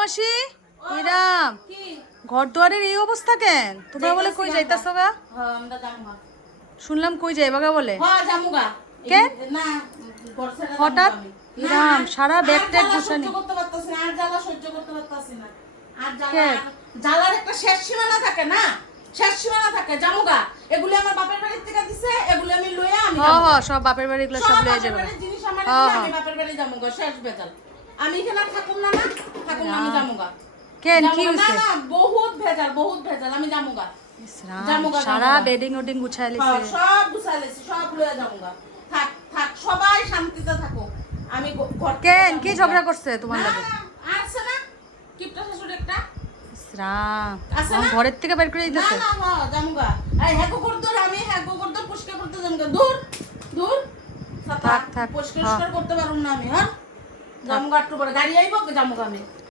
মাসি ইরাম ঘর দুয়ারের এই অবস্থা কেন? তোমরা বলে কই যাইতাছো গা? শুনলাম কই যাইবা গা বলে। কেন হঠাৎ ইরাম সারা ব্যাগ ট্যাগ গুছানি? জ্বালার একটা শেষ সীমানা থাকে না, শেষ সীমানা থাকে। জামুগা এগুলি আমার বাপের বাড়ির থেকে দিছে, এগুলি আমি লইয়া আমি সব বাপের বাড়ি এগুলো সব লইয়া যাবে। জিনিস আমার দিলে আমি বাপের বাড়ি জামুগা, শেষ বেজাল। আমি এখানে থাকুম না, থাকুম না, আমি জামুগা। কেন কি হইছে? না বহুত ভেজাল, বহুত ভেজাল, আমি জামুগা। সারা বেডিং ওডিং গুছাই লিছে, সব গুছাই লিছি, সব লইয়া জামুগা। থাক থাক, সবাই শান্তিতে থাকো। আমি ঘর কেন কি ঝগড়া করছে তোমার লাগে? আছে না কিপটা শাশুড়ি একটা ঘরের থেকে বের করে দিতেছে। না না জামুগা, এই হ্যাগো করদর, আমি হ্যাগো করদর পরিষ্কার করতে জামুগা। দূর দূর থাক থাক, পরিষ্কার করতে পারুম না আমি। হ্যাঁ জামুগা একটু পরে গাড়ি আইবো, জামুগা আমি।